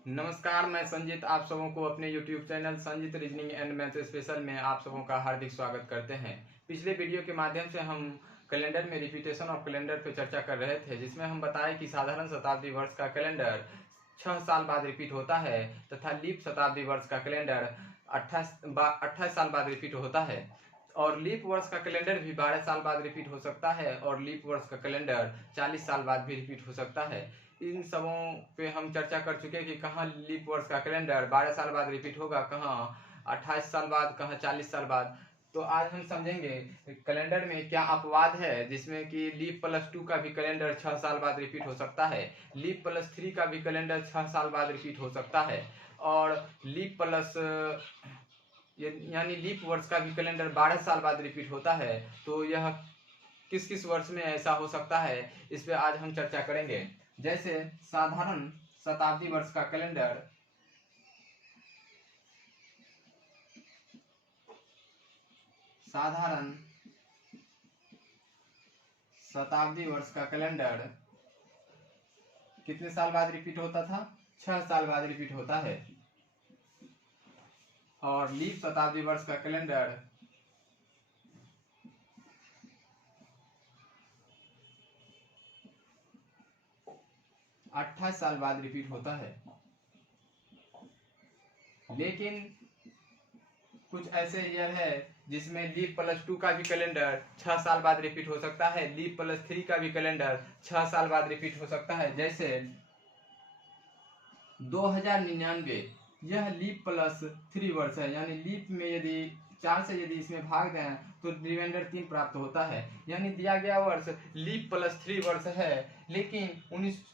नमस्कार, मैं संजीत आप सबों को अपने YouTube channel Sanjeet reasoning and math special में आप सबों का हार्दिक स्वागत करते हैं। पिछले वीडियो के माध्यम से हम कैलेंडर में रिपीटेशन ऑफ कैलेंडर पर चर्चा कर रहे थे, जिसमें हम बताए कि साधारण शताब्दी वर्ष का कैलेंडर 6 साल बाद रिपीट होता है तथा लीप शताब्दी वर्ष का कैलेंडर 28 साल बाद रिपीट होता है और लीप वर्ष का कैलेंडर भी 12 साल बाद रिपीट हो सकता है और लीप वर्ष का कैलेंडर 40 साल बाद भी रिपीट हो सकता है। इन सबों पे हम चर्चा कर चुके हैं कि कहाँ लीप वर्ष का कैलेंडर 12 साल बाद रिपीट होगा, कहाँ 28 साल बाद, कहाँ 40 साल बाद। तो आज हम समझेंगे कैलेंडर में क्या अपवाद है, जिसमें कि लीप +2 का भी कैलेंडर 6 साल बाद रिपीट हो सकता है, लीप +3 का भी कैलेंडर 6 साल बाद रिपीट हो सकता है और लीप प्लस यानी लीप वर्ष का भी कैलेंडर 12 साल बाद रिपीट होता है। तो यह किस किस वर्ष में ऐसा हो सकता है, इस पे आज हम चर्चा करेंगे। जैसे साधारण शताब्दी वर्ष का कैलेंडर कितने साल बाद रिपीट होता था? 6 साल बाद रिपीट होता है। और लीप शताब्दी वर्ष का कैलेंडर 28 साल बाद रिपीट होता है। लेकिन कुछ ऐसे ईयर है जिसमें लीप +2 का भी कैलेंडर 6 साल बाद रिपीट हो सकता है, लीप +3 का भी कैलेंडर 6 साल बाद रिपीट हो सकता है। जैसे 2099 यह लीप +3 वर्ष है, यानी लीप में यदि 4 से यदि इसमें भाग दें तो रिमाइंडर 3 प्राप्त होता है, यानी दिया गया वर्ष लीप +3 वर्ष है। लेकिन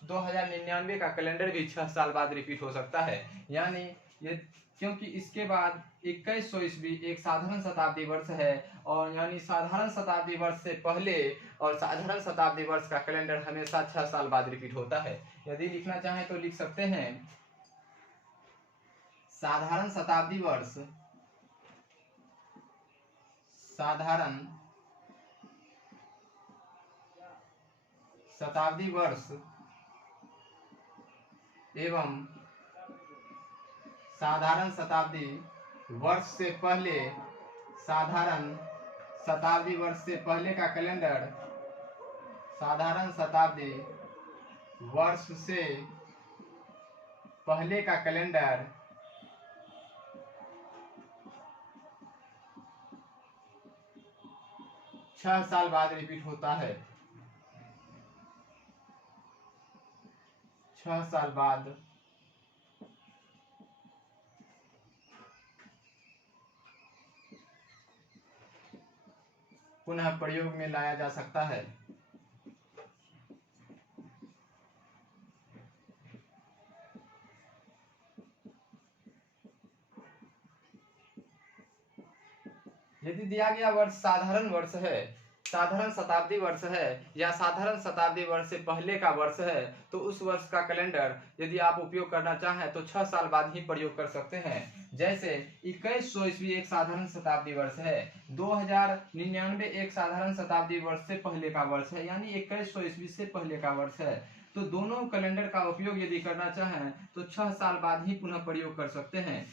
2099 का कैलेंडर भी 6 साल बाद रिपीट हो सकता है, यानी ये क्योंकि इसके बाद 2100 ईस्वी एक साधारण शताब्दी वर्ष है और यानी साधारण शताब्दी वर्ष से पहले और साधारण शताब्दी वर्ष का कैलेंडर हमेशा 6 साल बाद रिपीट होता है। यदि लिखना चाहें तो लिख सकते हैं साधारण शताब्दी वर्ष एवं साधारण शताब्दी वर्ष से पहले का कैलेंडर साधारण शताब्दी वर्ष से पहले का कैलेंडर 6 साल बाद रिपीट होता है। 6 साल बाद पुनः प्रयोग में लाया जा सकता है। यदि दिया गया वर्ष साधारण वर्ष है, साधारण शताब्दी वर्ष है या साधारण शताब्दी वर्ष से पहले का वर्ष है, तो उस वर्ष का कैलेंडर यदि आप उपयोग करना चाहें तो 6 साल बाद ही प्रयोग कर सकते हैं। जैसे 2100 ईस्वी एक साधारण शताब्दी वर्ष है, 2099 एक साधारण शताब्दी वर्ष से पहले का वर्ष है, यानी 2100 ईस्वी से पहले का वर्ष है। तो दोनों कैलेंडर का उपयोग यदि करना चाहें तो 6 साल बाद ही पुनः प्रयोग कर सकते हैं।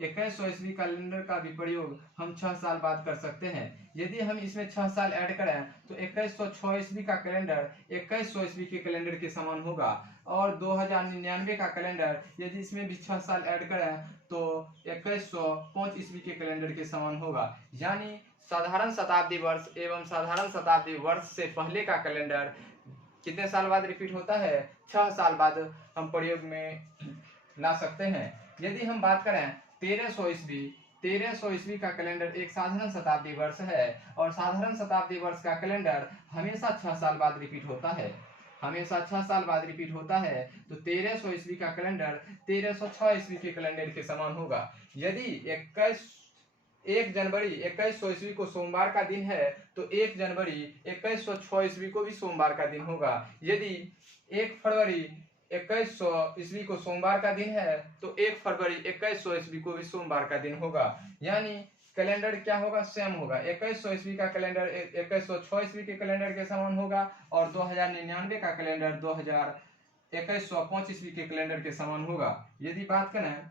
2100 ईस्वी कैलेंडर का भी प्रयोग हम 6 साल बाद कर सकते हैं। यदि हम इसमें 6 साल ऐड करें तो 2106 ईस्वी का कैलेंडर 2100 ईस्वी के कैलेंडर के समान होगा और 2099 का कैलेंडर यदि इसमें भी 6 साल ऐड करें तो 2105 ईस्वी के कैलेंडर के समान होगा। यानी साधारण शताब्दी वर्ष एवं साधारण शताब्दी वर्ष से पहले का कैलेंडर कितने साल बाद रिपीट होता है? 6 साल बाद हम प्रयोग में ला सकते हैं। यदि हम बात करें 1300 ईस्वी का कैलेंडर एक साधारण शताब्दी वर्ष है और साधारण शताब्दी वर्ष का कैलेंडर हमेशा 6 साल बाद रिपीट होता है, हमेशा 6 साल बाद रिपीट होता है। तो 1300 ईस्वी का कैलेंडर 1306 ईस्वी के कैलेंडर के समान होगा। यदि 1 जनवरी 2100 ईस्वी को सोमवार का दिन है तो 1 जनवरी 2106 ईस्वी को भी सोमवार का दिन होगा। यदि 1 फरवरी 2100 ईस्वी को सोमवार का दिन है तो 1 फरवरी 2100 ईस्वी को भी सोमवार का दिन होगा। यानी कैलेंडर क्या होगा? सेम होगा। 2100 ईस्वी का कैलेंडर 2106 ईस्वी के कैलेंडर के समान होगा और 2099 का कैलेंडर 2105 ईस्वी के कैलेंडर के समान होगा। यदि बात करें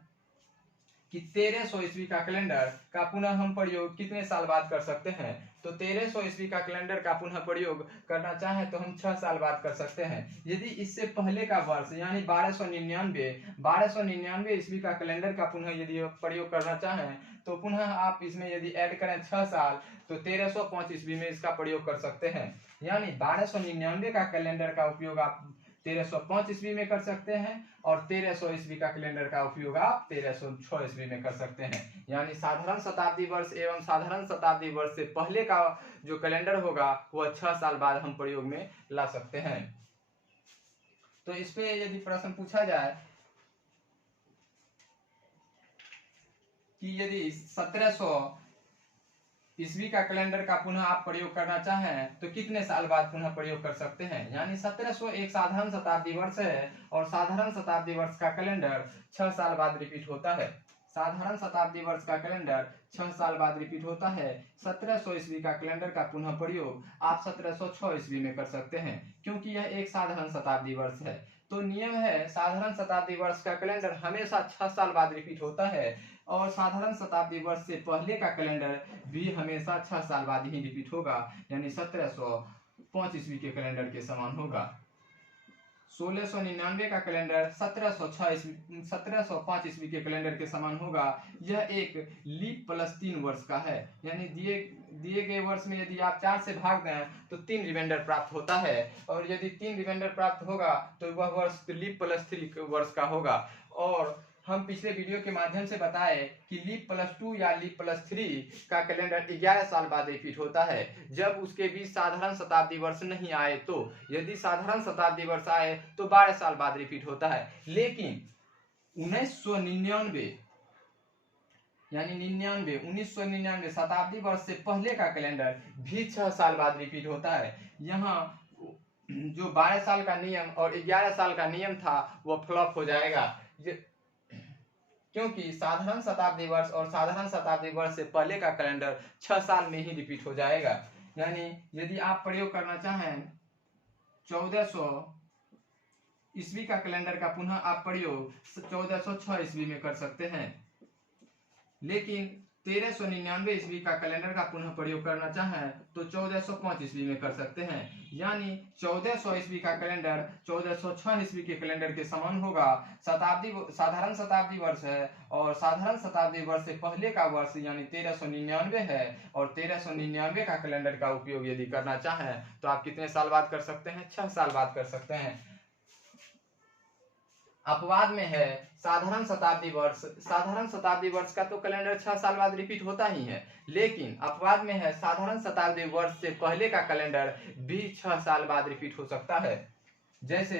कि 1300 ईस्वी का कैलेंडर का पुनः हम प्रयोग कितने साल बाद कर सकते हैं, तो 1300 ईस्वी का कैलेंडर का पुनः प्रयोग करना चाहें तो हम 6 साल बाद कर सकते हैं। यदि इससे पहले का वर्ष यानी 1299 ईस्वी का कैलेंडर का पुनः यदि प्रयोग करना चाहें तो पुनः आप इसमें यदि ऐड करें 6 साल तो 1305 ईस्वी में इसका प्रयोग कर सकते हैं। यानी 1299 का कैलेंडर का उपयोग आप 1305 ईस्वी में कर सकते हैं और 1300 ईस्वी का कैलेंडर का उपयोग आप 1306 ईस्वी में कर सकते हैं। यानी साधारण शताब्दी वर्ष एवं साधारण शताब्दी वर्ष से पहले का जो कैलेंडर होगा वह 6 साल बाद हम प्रयोग में ला सकते हैं। तो इस पे यदि प्रश्न पूछा जाए कि यदि 1700 ईस्वी का कैलेंडर का पुनः आप प्रयोग करना चाहें तो कितने साल बाद पुनः प्रयोग कर सकते हैं। यानी 1700 एक साधारण शताब्दी वर्ष है और साधारण शताब्दी वर्ष का कैलेंडर 6 साल बाद रिपीट होता है। साधारण शताब्दी वर्ष का कैलेंडर 6 साल बाद रिपीट होता है। 1700 ईस्वी का कैलेंडर का पुनः प्रयोग आप 1706 ईस्वी में कर सकते हैं क्योंकि यह एक साधारण शताब्दी वर्ष है। तो नियम है साधारण शताब्दी वर्ष का कैलेंडर हमेशा 6 साल बाद रिपीट होता है और साधारण शताब्दी वर्ष से पहले का कैलेंडर भी हमेशा 6 साल बाद ही रिपीट होगा, यानी 1705 ईस्वी के कैलेंडर के समान होगा। 1699 का कैलेंडर 1705 ईस्वी के कैलेंडर के समान होगा। यह एक लीप प्लस 3 वर्ष का है, यानी दिए गए वर्ष में यदि आप 4 से भाग दें तो 3 रिमाइंडर प्राप्त होता है और यदि 3 रिमाइंडर प्राप्त होगा तो वह वर्ष लीप प्लस 3 वर्ष का होगा। और हम पिछले वीडियो के माध्यम से बताए कि लीप प्लस 2 या लीप प्लस 3 का कैलेंडर 11 साल बाद रिपीट होता है जब उसके बीच साधारण शताब्दी वर्ष नहीं आए। तो यदि साधारण शताब्दी वर्ष आए तो 12 साल बाद रिपीट होता है। लेकिन 1999 यानी 1999 शताब्दी वर्ष से पहले का कैलेंडर भी 6 साल बाद रिपीट होता है। यहाँ जो 12 साल का नियम और 11 साल का नियम था वह फ्लॉप हो जाएगा क्योंकि साधारण शताब्दी वर्ष और साधारण शताब्दी वर्ष से पहले का कैलेंडर 6 साल में ही रिपीट हो जाएगा। यानी यदि आप प्रयोग करना चाहें 1400 ईस्वी का कैलेंडर का पुनः आप प्रयोग 1406 ईस्वी में कर सकते हैं। लेकिन 1399 ईस्वी का कैलेंडर का पुनः प्रयोग करना चाहें तो 1405 ईस्वी में कर सकते हैं। यानी 1400 ईस्वी का कैलेंडर 1406 ईस्वी के कैलेंडर के समान होगा। साधारण शताब्दी वर्ष है और साधारण शताब्दी वर्ष से पहले का वर्ष यानी 1399 है और 1399 का कैलेंडर का उपयोग यदि करना चाहें तो आप कितने साल बाद कर सकते हैं, 6 साल बाद कर सकते हैं। अपवाद में है साधारण शताब्दी वर्ष। साधारण शताब्दी वर्ष का तो कैलेंडर 6 साल बाद रिपीट होता ही है, लेकिन अपवाद में है साधारण शताब्दी वर्ष से पहले का कैलेंडर भी 6 साल बाद रिपीट हो सकता है। जैसे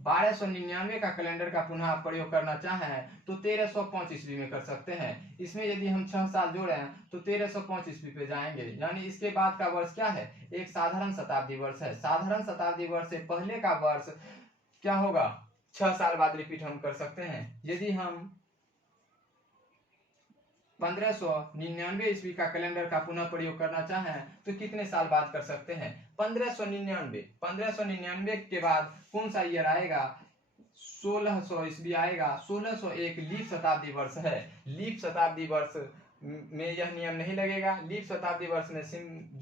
1299 का कैलेंडर का पुनः आप प्रयोग करना चाहें तो 1305 ईस्वी में कर सकते हैं। इसमें यदि हम 6 साल जोड़ें तो 1305 ईस्वी पे जाएंगे। यानी इसके बाद का वर्ष क्या है, एक साधारण शताब्दी वर्ष है। साधारण शताब्दी वर्ष से पहले का वर्ष क्या होगा, 6 साल बाद रिपीट हम कर सकते हैं। यदि हम 1599 ईस्वी का कैलेंडर का पुनः प्रयोग करना चाहें तो कितने साल बाद कर सकते हैं, 1599 के बाद कौन सा ईयर आएगा, 1600 ईस्वी आएगा। 1601 लीप शताब्दी वर्ष है। लीप शताब्दी वर्ष में यह नियम नहीं लगेगा। लीप शताब्दी वर्ष में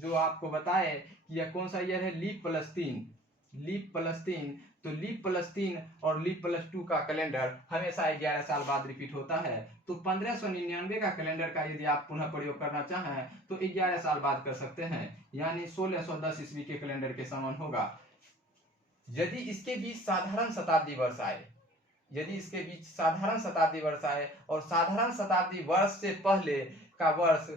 जो आपको बताए कि यह कौन सा ईयर है, लीप प्लस 3। लीप प्लस 3 तो लीप प्लस 3 और लीप प्लस 2 का कैलेंडर हमेशा 11 साल बाद रिपीट होता है। तो 1599 का कैलेंडर का यदि आप पुनः प्रयोग करना चाहें तो 11 साल बाद कर सकते हैं, यानी 1610 ईस्वी के कैलेंडर के समान होगा। यदि इसके बीच साधारण शताब्दी वर्ष आए, यदि इसके बीच साधारण शताब्दी वर्ष आए और साधारण शताब्दी वर्ष से पहले का वर्ष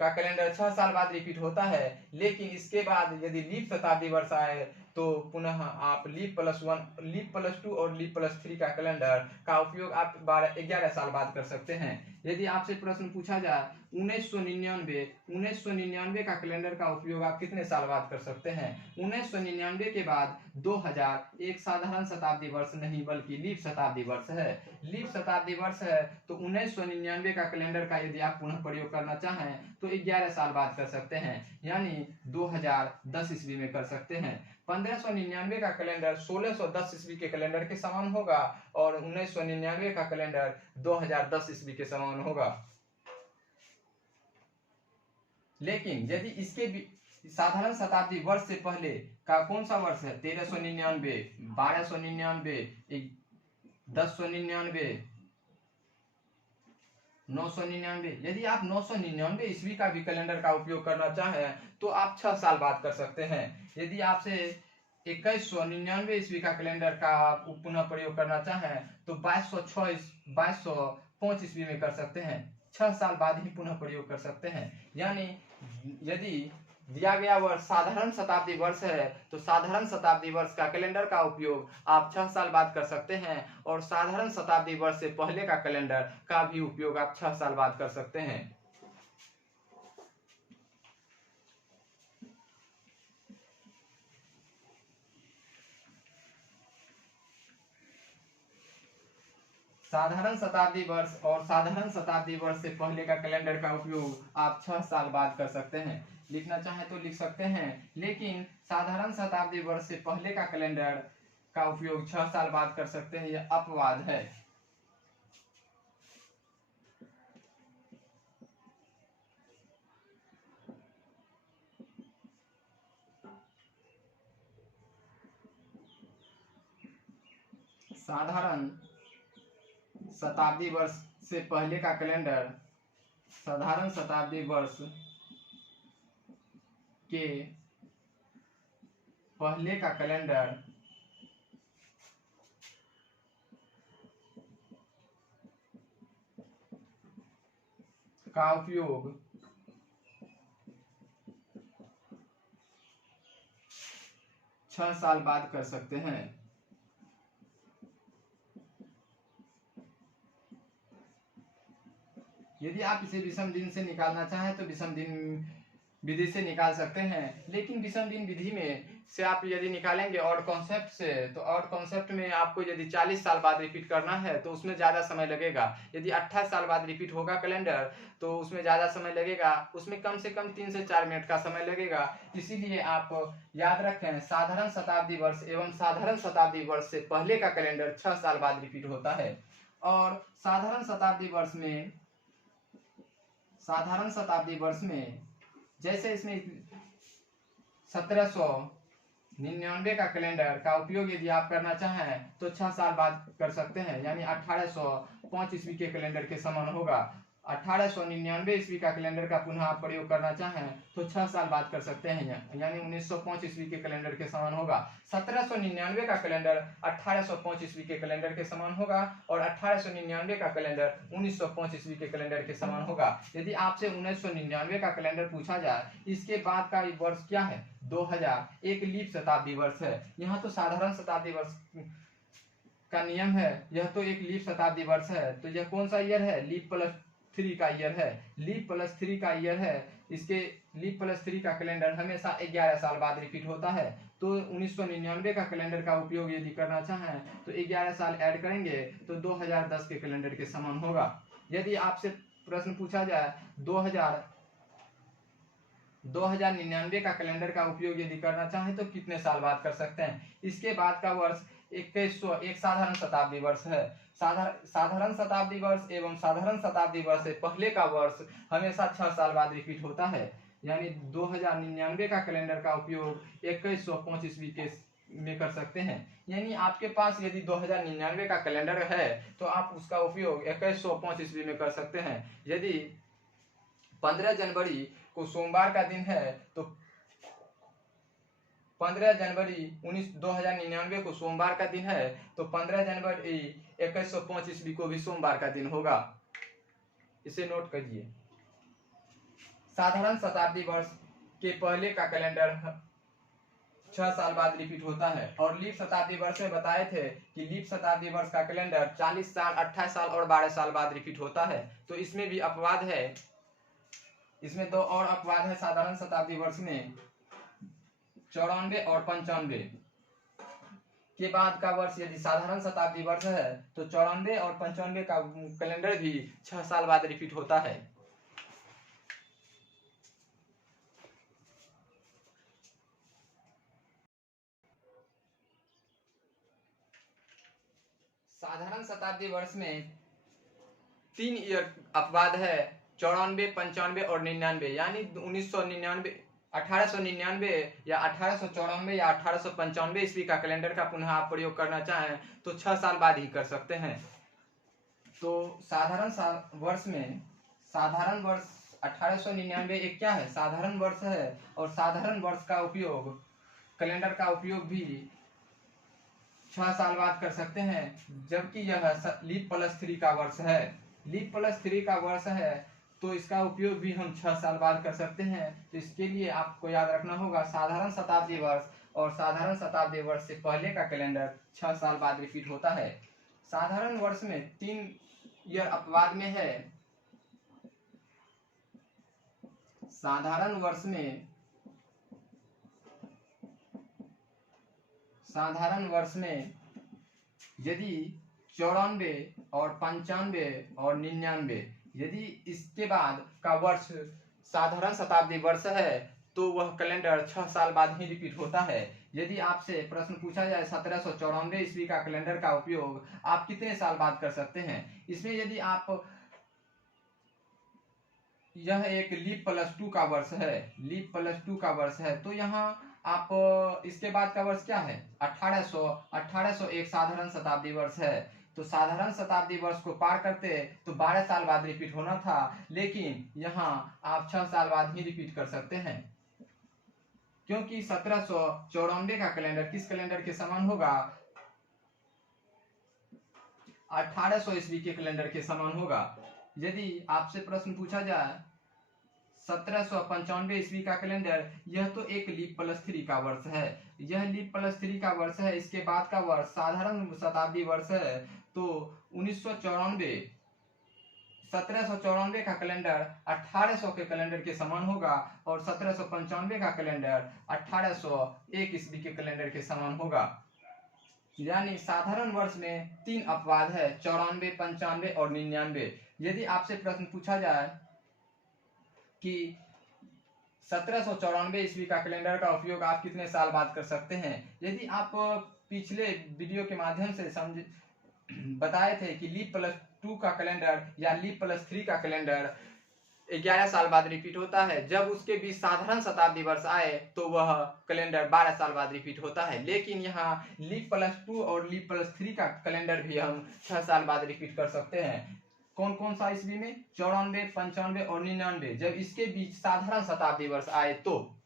का कैलेंडर 6 साल बाद रिपीट होता है, लेकिन इसके बाद यदि लीप शताब्दी वर्ष आए तो पुनः आप लीप प्लस 1, लीप प्लस 2 और लीप प्लस 3 का कैलेंडर का उपयोग आप 11 साल बाद कर सकते हैं। यदि आपसे प्रश्न पूछा जाए 1999 का कैलेंडर का उपयोग आप कितने साल बाद कर सकते हैं, 1999 के बाद 2000 एक साधारण शताब्दी वर्ष नहीं बल्कि लीप शताब्दी वर्ष है। लीप शताब्दी वर्ष है तो 1999 का कैलेंडर का यदि आप पुनः प्रयोग करना चाहें तो 11 साल बाद कर सकते हैं, यानी 2010 ईस्वी में कर सकते हैं। 1599 का कैलेंडर 1610 ईस्वी के कैलेंडर के समान होगा और 1999 का कैलेंडर 2010 ईस्वी के समान होगा। लेकिन यदि इसके साधारण शताब्दी वर्ष से पहले का कौन सा वर्ष है? 1399, 1299, 1099, 999। यदि आप 999 ईस्वी का भी कैलेंडर का उपयोग करना चाहें तो आप 6 साल बाद कर सकते हैं। यदि आपसे 2199 ईस्वी का कैलेंडर का पुनः प्रयोग करना चाहें तो 2205 ईस्वी में कर सकते हैं। 6 साल बाद ही पुनः प्रयोग कर सकते हैं। यानी यदि दिया गया वर्ष साधारण शताब्दी वर्ष है तो साधारण शताब्दी वर्ष का कैलेंडर का उपयोग आप 6 साल बाद कर सकते हैं और साधारण शताब्दी वर्ष से पहले का कैलेंडर का भी उपयोग आप 6 साल बाद कर सकते हैं। साधारण शताब्दी वर्ष और साधारण शताब्दी वर्ष से पहले का कैलेंडर का उपयोग आप 6 साल बाद कर सकते हैं। लिखना चाहे तो लिख सकते हैं, लेकिन साधारण शताब्दी वर्ष से पहले का कैलेंडर का उपयोग 6 साल बाद कर सकते हैं, यह अपवाद है। साधारण शताब्दी वर्ष से पहले का कैलेंडर साधारण शताब्दी वर्ष के पहले का कैलेंडर का उपयोग 6 साल बाद कर सकते हैं। यदि आप इसे विषम दिन से निकालना चाहें तो विषम दिन विधि से निकाल सकते हैं, लेकिन विषम दिन विधि में से आप यदि निकालेंगे ऑड कॉन्सेप्ट से तो ऑड कॉन्सेप्ट में आपको यदि 40 साल बाद रिपीट करना है तो उसमें ज़्यादा समय लगेगा। यदि 28 साल बाद रिपीट होगा कैलेंडर तो उसमें ज़्यादा समय लगेगा, उसमें कम से कम 3 से 4 मिनट का समय लगेगा। इसीलिए आप याद रखें साधारण शताब्दी वर्ष एवं साधारण शताब्दी वर्ष से पहले का कैलेंडर 6 साल बाद रिपीट होता है। और साधारण शताब्दी वर्ष में जैसे इसमें 1799 का कैलेंडर का उपयोग यदि आप करना चाहें तो 6 साल बाद कर सकते हैं, यानी 1805 ईस्वी के कैलेंडर के समान होगा। 1899 ईस्वी का कैलेंडर का पुनः आप प्रयोग करना चाहें तो 6 साल बाद कर सकते हैं, यानी 1905 ईस्वी के कैलेंडर के समान होगा। 1799 का कैलेंडर 1805 ईस्वी के कैलेंडर के समान होगा और 1899 का कैलेंडर 1905 ईस्वी के कैलेंडर के समान होगा। यदि आपसे 1999 का कैलेंडर पूछा जाए इसके बाद का वर्ष क्या है? 2000, एक लीप शताब्दी वर्ष है। यहाँ तो साधारण शताब्दी वर्ष का नियम है, यह तो एक लीप शताब्दी वर्ष है, तो यह कौन सा ईयर है? लीप प्लस 3 का ईयर है। लीप प्लस 3 का ईयर है। इसके लीप प्लस 3 का कैलेंडर हमेशा 11 साल बाद रिपीट होता है। तो 1999 का कैलेंडर का उपयोग यदि करना चाहें तो 11 साल ऐड करेंगे तो 2010 के कैलेंडर के समान होगा। यदि आपसे प्रश्न पूछा जाए 2099 का कैलेंडर का उपयोग यदि करना चाहें तो कितने साल बाद कर सकते हैं? इसके बाद का वर्ष 2100 एक साधारण शताब्दी वर्ष है। साधारण शताब्दी वर्ष एवं साधारण शताब्दी वर्ष से पहले का वर्ष हमेशा 6 साल बाद रिपीट होता है, यानी 2099 का कैलेंडर का उपयोग 2105 ईस्वी के में कर सकते हैं। यानी आपके पास यदि 2099 का कैलेंडर है तो आप उसका उपयोग 2105 ईस्वी में कर सकते हैं। यदि 15 जनवरी को सोमवार का दिन है तो 15 जनवरी 2099 को सोमवार का दिन है तो 15 जनवरी 2105 ईस्वी को भी सोमवार का दिन होगा। इसे नोट करिए। साधारण शताब्दी वर्ष के पहले का कैलेंडर 6 साल बाद रिपीट होता है और लीप शताब्दी वर्ष में बताए थे कि लीप शताब्दी वर्ष का कैलेंडर 40 साल, 28 साल और 12 साल बाद रिपीट होता है। तो इसमें भी अपवाद है, इसमें 2 और अपवाद है साधारण शताब्दी वर्ष में, 94 और 95 के बाद का वर्ष यदि साधारण शताब्दी वर्ष है तो 94 और 95 का कैलेंडर भी 6 साल बाद रिपीट होता है। साधारण शताब्दी वर्ष में 3 ईयर अपवाद है, 94, 95 और 99। यानी 1999, 1899 या 1894 या 1895 ईस्वी का कैलेंडर का पुनः आप प्रयोग करना चाहें तो 6 साल बाद ही कर सकते हैं। तो साधारण वर्ष 1899 एक क्या है, साधारण वर्ष है। और साधारण वर्ष का उपयोग, कैलेंडर का उपयोग भी 6 साल बाद कर सकते हैं। जबकि यह लीप प्लस 3 का वर्ष है, लीप प्लस 3 का वर्ष है, तो इसका उपयोग भी हम 6 साल बाद कर सकते हैं। तो इसके लिए आपको याद रखना होगा, साधारण शताब्दी वर्ष और साधारण शताब्दी वर्ष से पहले का कैलेंडर 6 साल बाद रिपीट होता है। साधारण वर्ष में 3 ईयर अपवाद में है। साधारण वर्ष में यदि 94 और 95 और 99, यदि इसके बाद का वर्ष साधारण शताब्दी वर्ष है तो वह कैलेंडर 6 साल बाद ही रिपीट होता है। यदि आपसे प्रश्न पूछा जाए 1794 ईस्वी का कैलेंडर का उपयोग आप कितने साल बाद कर सकते हैं, इसमें यदि आप, यह एक लीप प्लस 2 का वर्ष है, लीप प्लस 2 का वर्ष है, तो यहाँ आप इसके बाद का वर्ष क्या है, 1801 साधारण शताब्दी वर्ष है। तो साधारण शताब्दी वर्ष को पार करते तो 12 साल बाद रिपीट होना था, लेकिन यहाँ आप 6 साल बाद ही रिपीट कर सकते हैं, क्योंकि 1794 का कैलेंडर किस कैलेंडर के समान होगा, 1800 ईस्वी के कैलेंडर के समान होगा। यदि आपसे प्रश्न पूछा जाए 1795 ईस्वी का कैलेंडर, यह तो एक लीप प्लस 3 का वर्ष है, यह लीप प्लस 3 का वर्ष है। इसके बाद का वर्ष साधारण शताब्दी वर्ष है। तो 1994, 1794 का कैलेंडर 1800 के कैलेंडर के समान होगा और 1795 का कैलेंडर 1801 ईस्वी के कैलेंडर के समान होगा। यानी साधारण वर्ष में 3 अपवाद है, 94, 95 और 99। यदि आपसे प्रश्न पूछा जाए कि 1794 ईस्वी का कैलेंडर का उपयोग आप कितने साल बाद कर सकते हैं, यदि आप पिछले वीडियो के माध्यम से बताए थे कि लीप प्लस 2 का कैलेंडर या लीप प्लस 3 का कैलेंडर 11 साल बाद रिपीट होता है, जब उसके बीच साधारण शताब्दी वर्ष आए तो वह कैलेंडर 12 साल बाद रिपीट होता है। लेकिन यहाँ लीप प्लस 2 और लीप प्लस 3 का कैलेंडर भी हम 6 साल बाद रिपीट कर सकते हैं। कौन कौन सा ईस्वी में, 94, 95 और 99, जब इसके बीच साधारण शताब्दी वर्ष आए तो।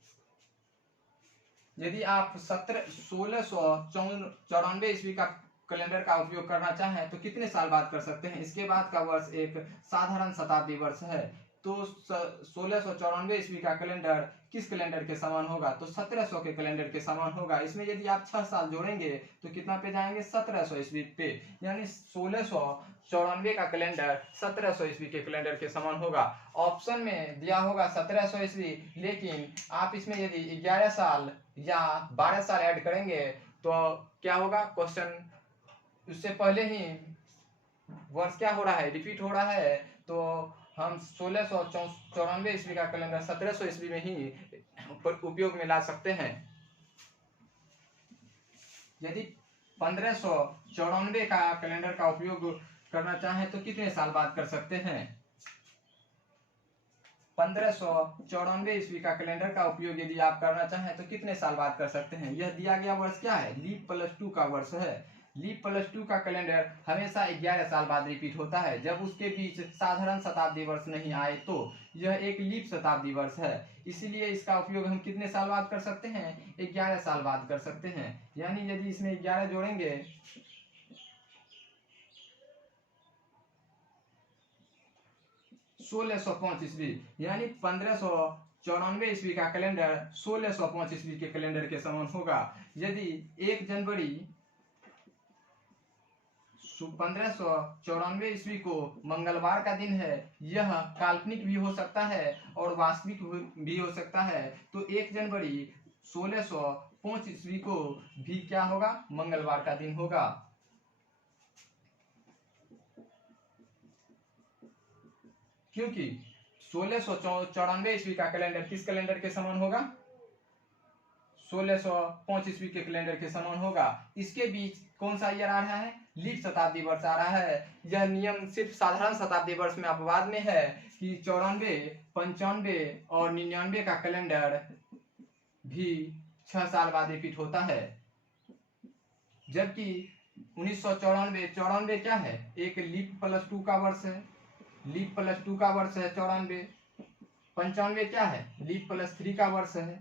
यदि आप 1694 ईस्वी का कैलेंडर का उपयोग करना चाहें तो कितने साल बाद कर सकते हैं, इसके बाद का वर्ष एक साधारण शताब्दी वर्ष है। तो 1694 ईस्वी का कैलेंडर किस कैलेंडर के समान होगा, तो 1700 के कैलेंडर के समान होगा। इसमें यदि आप 6 साल जोड़ेंगे तो कितना पे जाएंगे, 1700 ईस्वी पे। यानी 1694 का कैलेंडर 1700 ईस्वी के कैलेंडर के समान होगा। ऑप्शन में दिया होगा 1700 ईस्वी, लेकिन आप इसमें यदि 11 साल या 12 साल ऐड करेंगे तो क्या होगा, क्वेश्चन उससे पहले ही वर्ष क्या हो रहा है, रिपीट हो रहा है। तो हम 1694 ईस्वी का कैलेंडर 1700 ईस्वी में ही उपयोग में ला सकते हैं। यदि 1594 का कैलेंडर का उपयोग करना चाहें तो कितने साल बाद कर सकते हैं, 1594 ईस्वी का कैलेंडर का उपयोग यदि आप करना चाहें तो कितने साल बाद कर सकते हैं। यह दिया गया वर्ष क्या है, लीप प्लस 2 का वर्ष है। लीप प्लस 2 का कैलेंडर हमेशा 11 साल बाद रिपीट होता है, जब उसके बीच साधारण शताब्दी वर्ष नहीं आए तो यह एक लीप शताब्दी वर्ष है। इसीलिए इसका उपयोग हम कितने साल बाद कर सकते हैं, 11 साल बाद कर सकते हैं। यानी यदि इसमें 11 जोड़ेंगे 1605 ईस्वी, यानी 1594 ईस्वी का कैलेंडर 1605 ईस्वी के कैलेंडर के समान होगा। यदि 1 जनवरी 1594 ईस्वी को मंगलवार का दिन है, यह काल्पनिक भी हो सकता है और वास्तविक भी हो सकता है। तो 1 जनवरी 1605 ईस्वी को भी क्या होगा, मंगलवार का दिन होगा। क्योंकि 1694 ईस्वी का कैलेंडर किस कैलेंडर के समान होगा, 1605 ईस्वी के कैलेंडर के समान होगा। इसके बीच कौन सा ईयर आ रहा है? लीप शताब्दी वर्ष आ रहा है। यह नियम सिर्फ साधारण शताब्दी वर्ष में अपवाद में है कि 94, 95 और 99 का कैलेंडर भी 6 साल बाद रिपीट होता है। जबकि 1994 क्या है? एक लीप प्लस 2 का वर्ष है, लीप प्लस 2 का वर्ष है 94। 95 क्या है? लीप प्लस 3 का वर्ष है।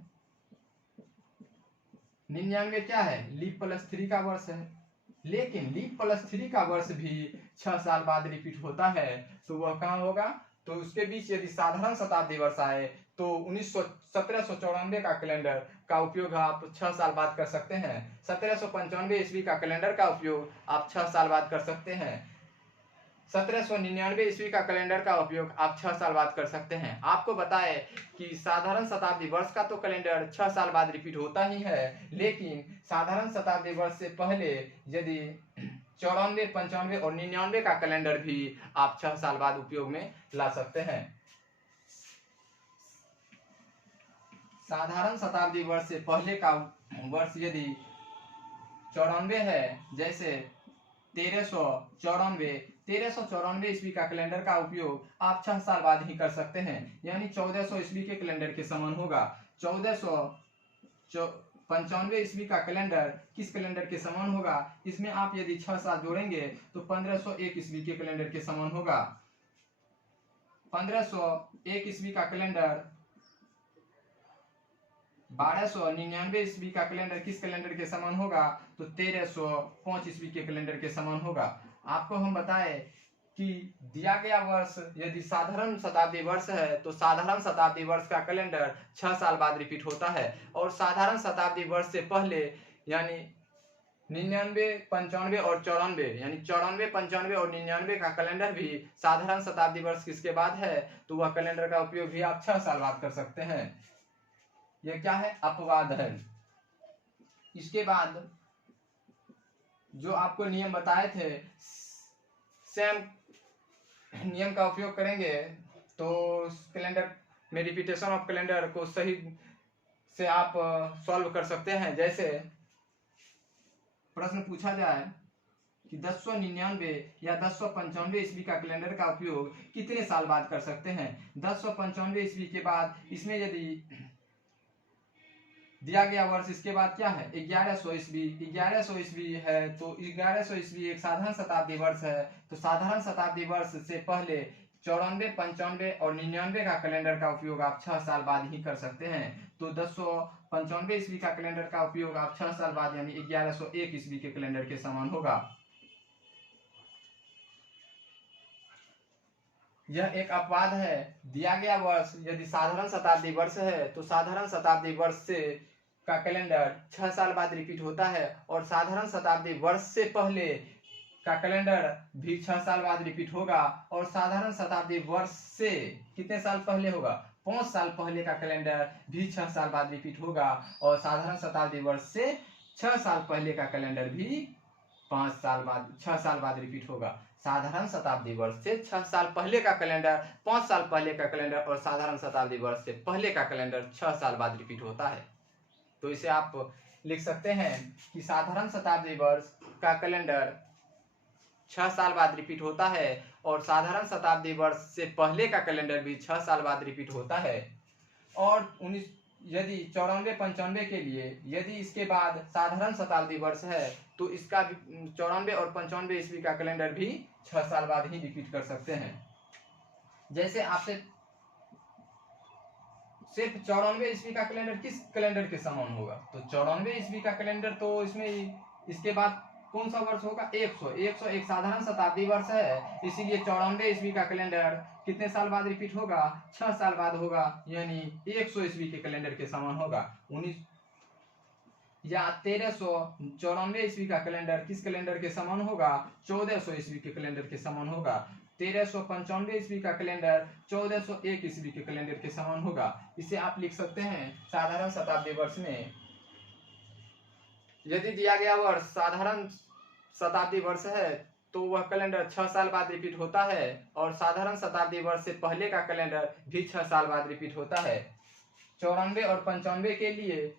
99 क्या है? लीप प्लस 3 का वर्ष है। लेकिन लीप प्लस 3 का वर्ष भी 6 साल बाद रिपीट होता है, तो वह कहाँ होगा? तो उसके बीच यदि साधारण शताब्दी वर्ष आए तो 1794 का कैलेंडर का उपयोग आप 6 साल बाद कर सकते हैं। 1795 ईस्वी का कैलेंडर का उपयोग आप 6 साल बाद कर सकते हैं। 1799 ईस्वी का कैलेंडर का उपयोग आप 6 साल बाद कर सकते हैं। आपको बताएं कि साधारण शताब्दी वर्ष का तो कैलेंडर 6 साल बाद रिपीट होता ही है, लेकिन साधारण शताब्दी वर्ष से पहले यदि 94, 95 और 99 का कैलेंडर भी आप 6 साल बाद उपयोग में ला सकते हैं। साधारण शताब्दी वर्ष से पहले का वर्ष यदि 94 है, जैसे 1394 ईस्वी का कैलेंडर का उपयोग आप 6 साल बाद ही कर सकते हैं, यानी 1400 ईस्वी के कैलेंडर के समान होगा। 1495 ईस्वी का कैलेंडर किस कैलेंडर के समान होगा? इसमें आप यदि 6 साल जोड़ेंगे तो 1501 ईस्वी के कैलेंडर के समान होगा। 1501 ईस्वी का कैलेंडर 1299 ईस्वी का कैलेंडर किस कैलेंडर के समान होगा? तो 1305 ईस्वी के कैलेंडर के समान होगा। आपको हम बताएं कि दिया गया वर्ष यदि साधारण शताब्दी वर्ष है तो साधारण शताब्दी वर्ष का कैलेंडर 6 साल बाद रिपीट होता है, और साधारण शताब्दी वर्ष से पहले यानी 99, 95 और 94 यानी 94, 95 और 99 का कैलेंडर भी साधारण शताब्दी वर्ष किसके बाद है, तो वह कैलेंडर का उपयोग भी आप 6 साल बाद कर सकते हैं। यह क्या है? अपवाद है। इसके बाद जो आपको नियम बताए थे, सेम नियम का उपयोग करेंगे तो कैलेंडर में रिपीटेशन ऑफ कैलेंडर को सही से आप सॉल्व कर सकते हैं। जैसे प्रश्न पूछा जाए कि 1099 या 1095 ईस्वी का कैलेंडर का उपयोग कितने साल बाद कर सकते हैं? 1095 ईस्वी के बाद इसमें यदि दिया गया वर्ष इसके बाद क्या है? 1100 ईस्वी। 1100 ईस्वी है तो 1100 ईस्वी एक साधारण शताब्दी वर्ष है, तो साधारण शताब्दी वर्ष से पहले 94, 95 और 99 का कैलेंडर का उपयोग आप 6 साल बाद ही कर सकते हैं। तो 1095 ईस्वी का कैलेंडर का उपयोग आप 6 साल बाद यानी 1101 ईस्वी के कैलेंडर के समान होगा। यह एक अपवाद है। दिया गया वर्ष यदि साधारण शताब्दी वर्ष है तो साधारण शताब्दी वर्ष से का कैलेंडर 6 साल बाद रिपीट होता है, और साधारण शताब्दी वर्ष से पहले का कैलेंडर भी 6 साल बाद रिपीट होगा, और साधारण शताब्दी वर्ष से कितने साल पहले होगा? 5 साल पहले का कैलेंडर भी 6 साल बाद रिपीट होगा, और साधारण शताब्दी वर्ष से 6 साल पहले का कैलेंडर भी 6 साल बाद रिपीट होगा। साधारण शताब्दी वर्ष से 6 साल पहले का कैलेंडर, 5 साल पहले का कैलेंडर और साधारण शताब्दी वर्ष से पहले का कैलेंडर 6 साल बाद रिपीट होता है। तो इसे आप लिख सकते हैं कि साधारण शताब्दी वर्ष का कैलेंडर 6 साल बाद रिपीट होता है, और साधारण शताब्दी वर्ष से पहले का कैलेंडर भी 6 साल बाद रिपीट होता है। और यदि 94, 95 के लिए यदि इसके बाद साधारण शताब्दी वर्ष है तो इसका भी 94 और 95 ईस्वी का कैलेंडर भी 6 साल बाद ही रिपीट कर सकते हैं। जैसे आपसे सिर्फ 94 ईस्वी का कैलेंडर किस कैलेंडर के समान होगा? तो 94 ईस्वी का कैलेंडर तो इसमें इसके बाद कौन सा वर्ष होगा? 100 एक साधारण शताब्दी वर्ष है, इसीलिए 94 ईस्वी का कैलेंडर कितने साल बाद रिपीट होगा? 6 साल बाद होगा, यानी 100 ईस्वी के कैलेंडर के समान होगा। 1394 ईस्वी का कैलेंडर किस कैलेंडर के समान होगा? 1400 ईस्वी के कैलेंडर के समान होगा। 1395 ईस्वी का कैलेंडर 1401 ईस्वी के कैलेंडर के समान होगा। इसे आप लिख सकते हैं साधारण शताब्दी वर्ष में यदि दिया गया वर्ष साधारण शताब्दी वर्ष है तो वह कैलेंडर 6 साल बाद रिपीट होता है, और साधारण शताब्दी वर्ष से पहले का कैलेंडर भी 6 साल बाद रिपीट होता है। 94 और 95 के लिए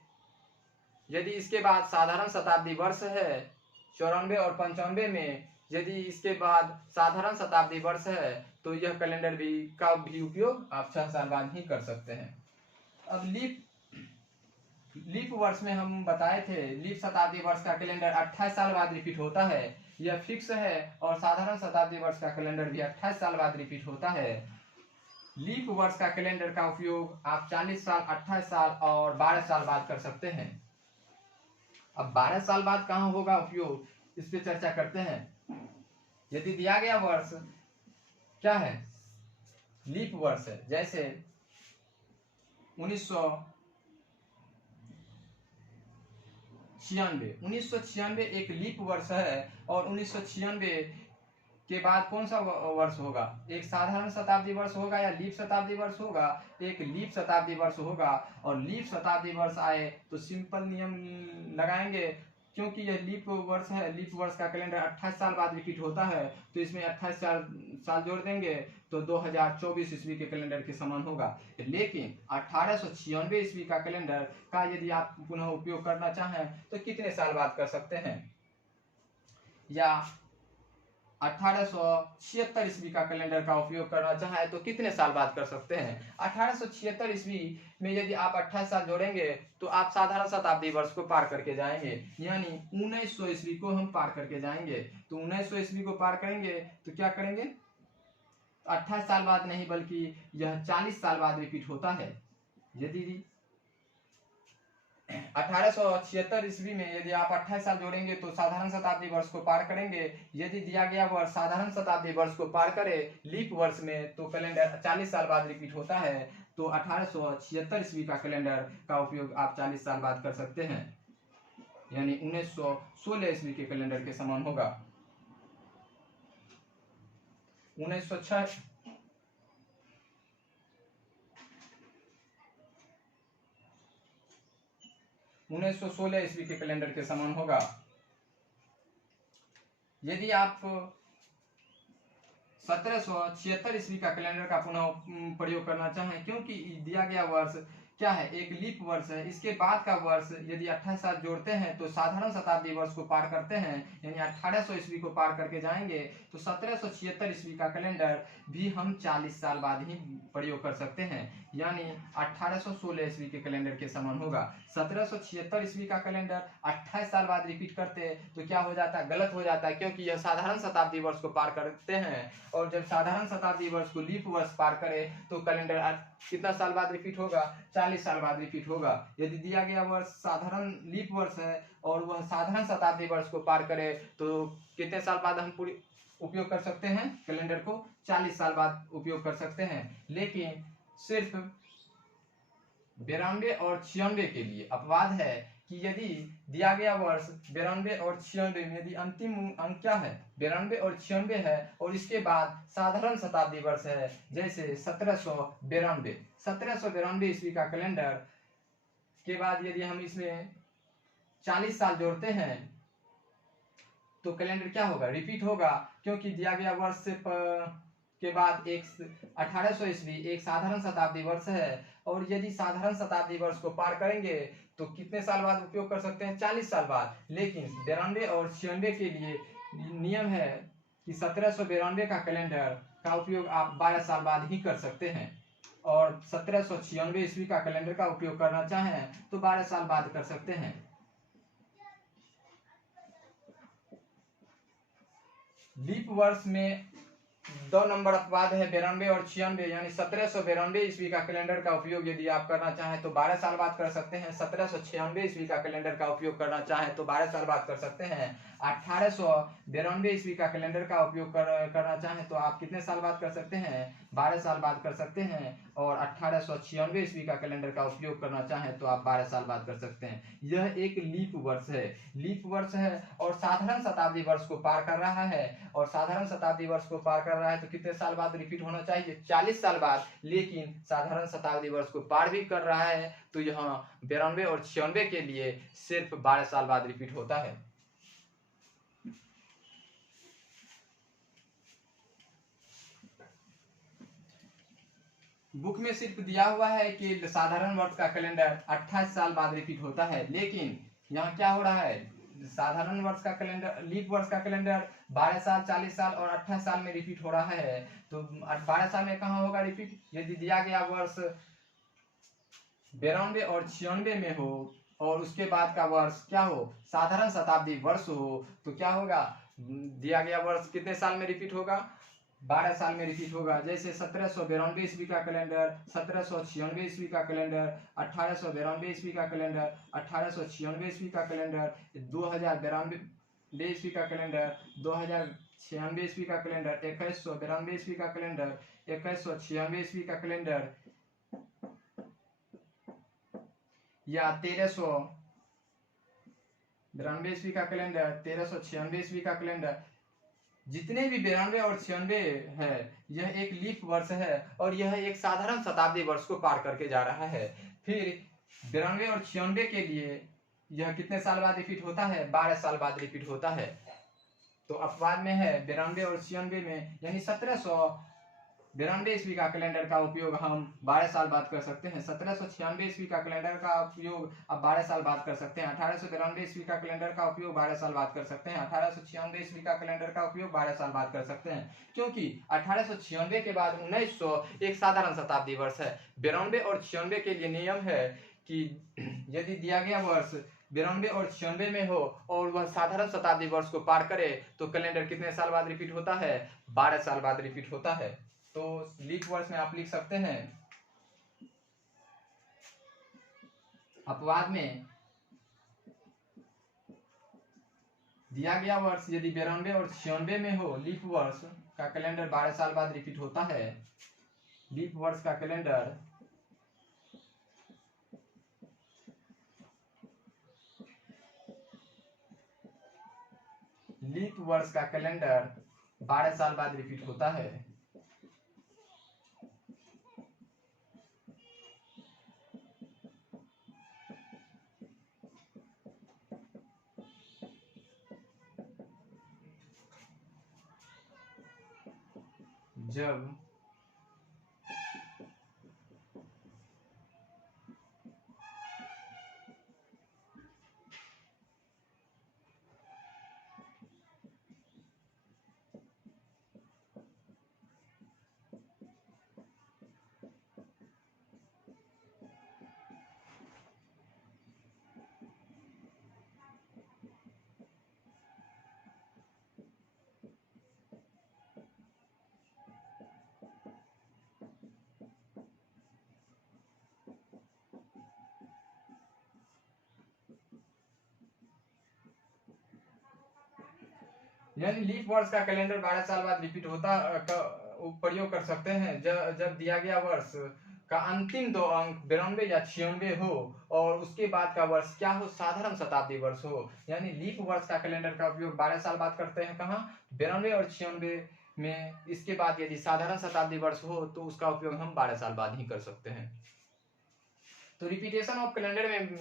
यदि इसके बाद साधारण शताब्दी वर्ष है 94 और 95 में, यदि इसके बाद साधारण शताब्दी वर्ष है तो यह कैलेंडर का भी उपयोग आप 6 साल बाद ही कर सकते हैं। अब लीप वर्ष में हम बताए थे, लीप शताब्दी वर्ष का कैलेंडर 28 साल बाद रिपीट होता है, यह फिक्स है। और साधारण शताब्दी वर्ष का कैलेंडर भी 28 साल बाद रिपीट होता है। लीप वर्ष का कैलेंडर का उपयोग आप 40 साल, 28 साल और 12 साल बाद कर सकते हैं। अब 12 साल बाद कहाँ होगा उपयोग, इस पे चर्चा करते हैं। यदि दिया गया वर्ष क्या है, लीप वर्ष है, जैसे 1996 एक लीप वर्ष है। और 1996 के बाद कौन सा वर्ष होगा, एक साधारण शताब्दी वर्ष होगा या लीप शताब्दी वर्ष होगा, एक लीप शताब्दी वर्ष होगा। और लीप शताब्दी वर्ष आए तो सिंपल नियम लगाएंगे, क्योंकि यह लीप वर्ष है, लीप वर्ष का कैलेंडर 28 साल बाद रिपीट होता है, तो इसमें 28 साल जोड़ देंगे तो 2024 ईस्वी के कैलेंडर के समान होगा। लेकिन 1896 ईस्वी का कैलेंडर का यदि आप पुनः उपयोग करना चाहें तो कितने साल बाद कर सकते हैं, या 1876 ईस्वी का कैलेंडर का उपयोग करना चाहे तो कितने साल बाद कर सकते हैं। 1876 ईस्वी में यदि आप 28 साल जोड़ेंगे तो आप साधारण शताब्दी वर्ष को पार करके जाएंगे, यानी 1900 ईस्वी को हम पार करके जाएंगे। तो 1900 ईस्वी को पार करेंगे तो क्या करेंगे, 28 साल बाद नहीं बल्कि यह 40 साल बाद रिपीट होता है। यदि 1876 ईस्वी में यदि आप 28 साल जोड़ेंगे तो साधारण शताब्दी वर्ष को पार करेंगे। यदि दिया गया वर्ष साधारण शताब्दी वर्ष को पार करे लीप वर्ष में तो कैलेंडर 40 साल बाद रिपीट होता है। तो 1876 ईस्वी का कैलेंडर का उपयोग आप 40 साल बाद कर सकते हैं, यानी 1916 ईस्वी के कैलेंडर के समान होगा। 1916 ईस्वी के कैलेंडर के समान होगा। यदि आप 1776 ईस्वी का कैलेंडर का पुनः प्रयोग करना चाहें, क्योंकि दिया गया वर्ष क्या है, एक लीप वर्ष है, इसके बाद का वर्ष यदि 28 साल जोड़ते हैं तो साधारण शताब्दी वर्ष को पार करते हैं, यानी 1800 ईस्वी को पार करके जाएंगे। तो 1776 ईस्वी का कैलेंडर भी हम 40 साल बाद ही प्रयोग कर सकते हैं, यानी 1816 ईस्वी के कैलेंडर के समान होगा। 1776 ईस्वी का कैलेंडर 28 साल बाद रिपीट करते तो क्या हो जाता है, गलत हो जाता है, क्योंकि यह साधारण शताब्दी वर्ष को पार करते हैं। और जब साधारण शताब्दी वर्ष को लीप वर्ष पार करे तो कैलेंडर कितना साल बाद रिपीट होगा, 40 साल बाद रिपीट होगा। यदि दिया गया वर्ष साधारण लीप वर्ष है और वह साधारण शताब्दी वर्ष को पार करे तो कितने साल बाद हम पूरी उपयोग कर सकते हैं कैलेंडर को, 40 साल बाद उपयोग कर सकते हैं। लेकिन सिर्फ 92 और 96 के लिए अपवाद है कि यदि दिया गया वर्ष 92 और 96 में यदि अंतिम अंक क्या है, 92 और 96 है और इसके बाद साधारण शताब्दी वर्ष है, जैसे 1792 ईस्वी का कैलेंडर के बाद यदि हम इसमें 40 साल जोड़ते हैं तो कैलेंडर क्या होगा, रिपीट होगा, क्योंकि दिया गया वर्ष से के बाद एक 1800 ईस्वी एक साधारण शताब्दी वर्ष है। और यदि साधारण शताब्दी वर्ष को पार करेंगे तो कितने साल बाद उपयोग कर सकते हैं, 40 साल बाद। लेकिन 92 और 96 के लिए नियम है कि 1792 का कैलेंडर का उपयोग आप 12 साल बाद ही कर सकते हैं, और 1796 ईस्वी का कैलेंडर का उपयोग करना चाहें तो 12 साल बाद कर सकते हैं। लीप वर्ष में 2 नंबर अपवाद है, 92 और 96, यानी 1792 ईस्वी का कैलेंडर का उपयोग यदि आप करना चाहें तो 12 साल बाद कर सकते हैं। 1796 ईस्वी का कैलेंडर का उपयोग करना चाहें तो 12 साल बाद कर सकते हैं। 1892 ईस्वी का कैलेंडर का उपयोग करना चाहें तो आप कितने साल बाद कर सकते हैं, 12 साल बाद कर सकते हैं। और 1896 ईस्वी का कैलेंडर का उपयोग करना चाहें तो आप 12 साल बाद कर सकते हैं। यह एक लीप वर्ष है, लीप वर्ष है और साधारण शताब्दी वर्ष को पार कर रहा है। और साधारण शताब्दी वर्ष को पार कर रहा है तो कितने साल बाद रिपीट होना चाहिए, 40 साल बाद। लेकिन साधारण शताब्दी वर्ष को पार भी कर रहा है तो यहाँ 92 और 96 के लिए सिर्फ 12 साल बाद रिपीट होता है। बुक में सिर्फ दिया हुआ है कि साधारण वर्ष का कैलेंडर 28 साल बाद रिपीट होता है, लेकिन यहाँ क्या हो रहा है, साधारण वर्ष का कैलेंडर, लीप वर्ष का कैलेंडर 12 साल, 40 साल और 28 साल में रिपीट हो रहा है। तो 12 साल में कहाँ होगा रिपीट, यदि दिया गया वर्ष 92 और 96 में हो और उसके बाद का वर्ष क्या हो, साधारण शताब्दी वर्ष हो, तो क्या होगा, दिया गया वर्ष कितने साल में रिपीट होगा, 12 साल में रिपीट होगा। जैसे 1792 ईस्वी का कैलेंडर, 1796 ईस्वी का कैलेंडर, 1892 ईस्वी का कैलेंडर, 1896 ईस्वी का कैलेंडर, 2092 ईस्वी का कैलेंडर, 2096 ईस्वी का कैलेंडर, 2192 ईस्वी का कैलेंडर, 2196 ईस्वी का कैलेंडर, या 1392 ईस्वी का कैलेंडर, 1396 ईस्वी का कैलेंडर, जितने भी 92 और 96 है, यह एक लीप वर्ष है और यह एक साधारण शताब्दी वर्ष को पार करके जा रहा है। फिर 92 और 96 के लिए यह कितने साल बाद रिपीट होता है, 12 साल बाद रिपीट होता है। तो अपवाद में है 92 और 96 में, यानी 1792 ईस्वी का कैलेंडर का उपयोग हम 12 साल बाद कर सकते हैं। 1796 ईस्वी का कैलेंडर का उपयोग अब 12 साल बाद कर सकते हैं। 1892 ईस्वी का कैलेंडर का उपयोग 12 साल बाद कर सकते हैं। 1896 ईस्वी का कैलेंडर का उपयोग 12 साल बाद कर सकते हैं, क्योंकि 1896 के बाद 1900 एक साधारण शताब्दी वर्ष है। 92 और 96 के लिए नियम है कि यदि दिया गया वर्ष 92 और 96 में हो और वह साधारण शताब्दी वर्ष को पार करे तो कैलेंडर कितने साल बाद रिपीट होता है, 12 साल बाद रिपीट होता है। तो लीप वर्ष में आप लिख सकते हैं, अपवाद में दिया गया वर्ष यदि 92 और 96 में हो, लीप वर्ष का कैलेंडर 12 साल बाद रिपीट होता है। लीप वर्ष का कैलेंडर लीप वर्ष का कैलेंडर 12 साल बाद रिपीट होता है। जब यानी लीप वर्ष का कैलेंडर 12 साल बाद रिपीट होता का प्रयोग कर सकते हैं जब दिया गया वर्ष का अंतिम दो अंक 92 या 96 हो और उसके बाद का वर्ष क्या हो, साधारण शताब्दी वर्ष हो। यानी लीप वर्ष का कैलेंडर का उपयोग 12 साल बाद करते हैं, कहाँ, 92 और 96 में। इसके बाद यदि साधारण शताब्दी वर्ष हो तो उसका उपयोग हम 12 साल बाद ही कर सकते हैं। तो रिपीटेशन ऑफ कैलेंडर में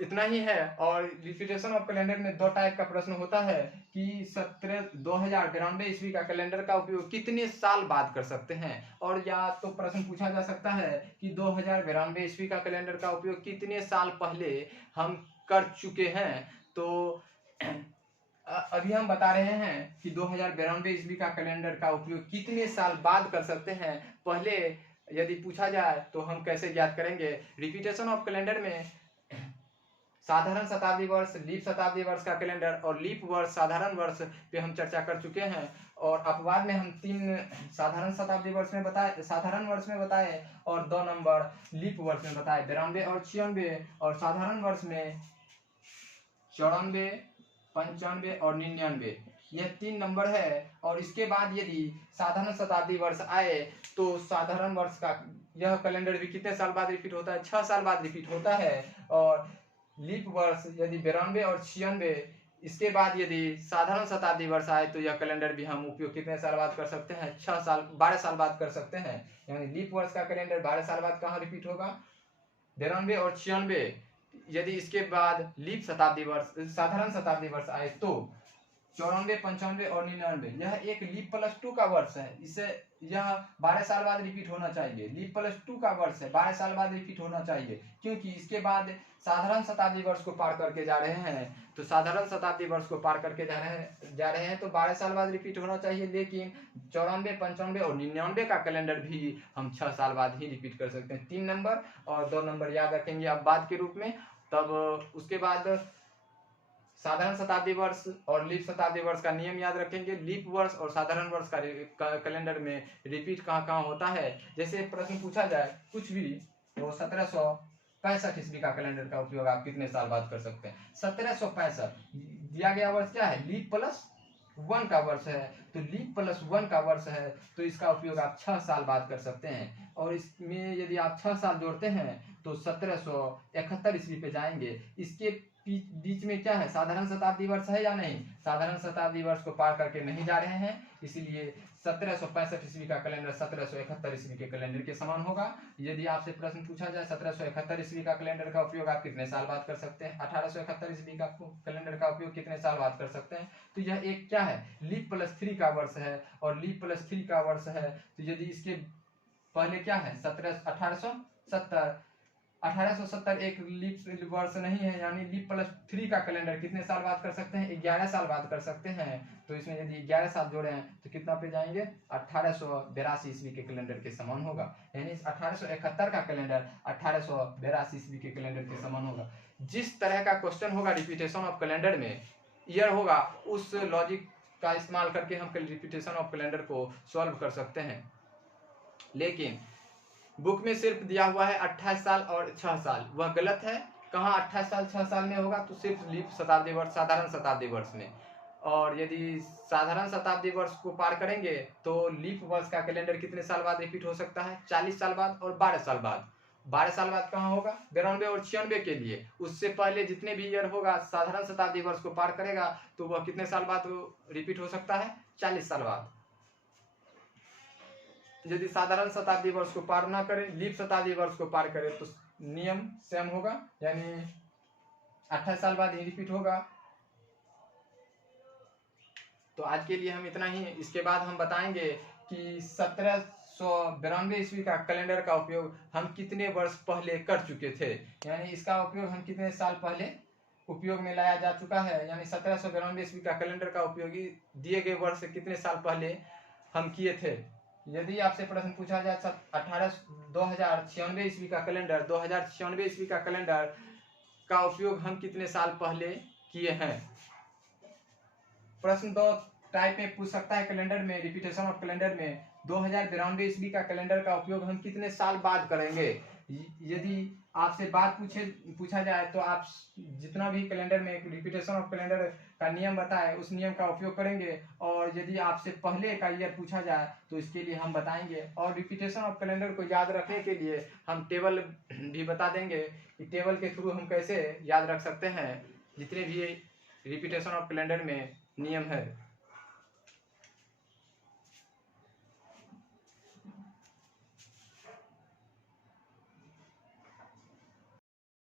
इतना ही है। और रिपीटेशन ऑफ कैलेंडर में दो टाइप का प्रश्न होता है कि 2092 ईस्वी का कैलेंडर का उपयोग कितने साल बाद कर सकते हैं, और या तो प्रश्न पूछा जा सकता है कि 2092 ईस्वी का कैलेंडर का उपयोग कितने साल पहले हम कर चुके हैं। तो अभी हम बता रहे हैं कि 2092 ईस्वी का कैलेंडर का उपयोग कितने साल बाद कर सकते हैं। पहले यदि पूछा जाए तो हम कैसे ज्ञात करेंगे। रिपीटेशन ऑफ कैलेंडर में साधारण शताब्दी वर्ष, लीप शताब्दी वर्ष का कैलेंडर और लीप वर्ष, साधारण वर्ष पे हम चर्चा कर चुके हैं। और अपवाद में हम 3 साधारण शताब्दी वर्ष में बताए, साधारण वर्ष में बताए, और 2 नंबर लीप वर्ष में बताए, 92 और 96, और साधारण वर्ष में 94, 95 और 99, यह 3 नंबर है। और इसके बाद यदि साधारण शताब्दी वर्ष आए तो साधारण वर्ष का यह कैलेंडर भी कितने साल बाद रिपीट होता है, 6 साल बाद रिपीट होता है। और लीप वर्ष यदि 92 और 96, इसके बाद यदि साधारण शताब्दी वर्ष आए तो यह कैलेंडर भी हम उपयोग कितने साल बाद कर सकते हैं, 6 साल, 12 साल बाद कर सकते हैं। यानी लीप वर्ष का कैलेंडर 12 साल बाद कहाँ रिपीट होगा, 92 और 96। यदि इसके बाद लीप शताब्दी वर्ष, साधारण शताब्दी वर्ष आए तो 94, 95 और 99, यह एक लीप प्लस 2 का वर्ष है। इसे यह 12 साल बाद रिपीट होना चाहिए। लीप प्लस 2 का वर्ष है, 12 साल बाद रिपीट होना चाहिए, क्योंकि इसके बाद साधारण शताब्दी वर्ष को पार करके जा रहे हैं। तो साधारण शताब्दी वर्ष को पार करके जा रहे हैं तो 12 साल बाद रिपीट होना चाहिए। लेकिन 94, 95 और 99 का कैलेंडर भी हम 6 साल बाद ही रिपीट कर सकते हैं। 3 नंबर और 2 नंबर याद रखेंगे अब बाद के रूप में। तब उसके बाद साधारण शताब्दी वर्ष और लीप शताब्दी वर्ष का नियम याद रखेंगे। लीप वर्ष और साधारण वर्ष का कैलेंडर में रिपीट कहाँ कहाँ होता है। जैसे प्रश्न पूछा जाए कुछ भी, तो 1765 ईस्वी का कैलेंडर का उपयोग आप कितने साल बाद कर सकते हैं। 1765 दिया गया वर्ष क्या है, लीप प्लस 1 का वर्ष है। तो लीप प्लस 1 का वर्ष है तो इसका उपयोग आप 6 साल बाद कर सकते हैं। और इसमें यदि आप 6 साल जोड़ते हैं तो 1771 ईस्वी पे जाएंगे। इसके बीच में क्या है, साधारण शताब्दी वर्ष है या नहीं, साधारण शताब्दी वर्ष को पार करके नहीं जा रहे हैं, इसलिए 1765 ईस्वी का कैलेंडर 1771 ईस्वी के कैलेंडर के समान होगा। यदि आपसे प्रश्न पूछा जाए 1771 ईस्वी का कैलेंडर का उपयोग आप कितने साल बाद कर सकते हैं, 1871 ईस्वी का कैलेंडर का उपयोग कितने साल बाद कर सकते हैं, तो यह एक क्या है, लीप प्लस 3 का वर्ष है। और लीप प्लस 3 का वर्ष है तो यदि इसके पहले क्या है 1870 एक लीप वर्ष नहीं है, यानी लीप प्लस 3 का कैलेंडर कितने साल बाद कर सकते हैं, 11 साल बाद कर सकते हैं। तो इसमें यदि 11 साल जोड़े हैं तो कितना पे जाएंगे, 1882 ईस्वी के कैलेंडर के समान होगा। यानी 1871 का कैलेंडर 1882 ईस्वी के कैलेंडर के समान होगा। जिस तरह का क्वेश्चन होगा रिपीटेशन ऑफ कैलेंडर में, ईयर होगा, उस लॉजिक का इस्तेमाल करके हम रिपीटेशन ऑफ कैलेंडर को सॉल्व कर सकते हैं। लेकिन बुक में सिर्फ दिया हुआ है 28 साल और 6 साल, वह गलत है। कहाँ 28 साल 6 साल में होगा, तो सिर्फ लीप शताब्दी वर्ष साधारण शताब्दी वर्ष में। और यदि साधारण शताब्दी वर्ष को पार करेंगे तो लीप वर्ष का कैलेंडर कितने साल बाद रिपीट हो सकता है, 40 साल बाद और 12 साल बाद। 12 साल बाद कहाँ होगा, 92 और 96 के लिए। उससे पहले जितने भी ईयर होगा साधारण शताब्दी वर्ष को पार करेगा तो वह कितने साल बाद रिपीट हो सकता है, 40 साल बाद। यदि साधारण शताब्दी वर्ष को पार ना करें, लीप शताब्दी वर्ष को पार करें, तो नियम सेम होगा, यानी 28 साल बाद ही रिपीट होगा। तो आज के लिए हम इतना ही। इसके बाद हम बताएंगे कि 1792 ईस्वी का कैलेंडर का उपयोग हम कितने वर्ष पहले कर चुके थे, यानी इसका उपयोग हम कितने साल पहले उपयोग में लाया जा चुका है। यानी 1792 ईस्वी का कैलेंडर का उपयोग दिए गए वर्ष से कितने साल पहले हम किए थे। यदि आपसे प्रश्न पूछा जाए 2096 ईस्वी का कैलेंडर, 2096 ईस्वी का कैलेंडर का उपयोग हम कितने साल पहले किए हैं। प्रश्न 2 टाइप में पूछ सकता है कैलेंडर में, रिपीटेशन ऑफ कैलेंडर में। 2092 ईस्वी का कैलेंडर का उपयोग हम कितने साल बाद करेंगे। यदि आपसे बात पूछा जाए तो आप जितना भी कैलेंडर में रिपीटेशन ऑफ कैलेंडर का नियम बताए उस नियम का उपयोग करेंगे। और यदि आपसे पहले का ईयर पूछा जाए तो इसके लिए हम बताएंगे। और रिपीटेशन ऑफ कैलेंडर को याद रखने के लिए हम टेबल भी बता देंगे कि टेबल के थ्रू हम कैसे याद रख सकते हैं जितने भी रिपीटेशन ऑफ कैलेंडर में नियम है।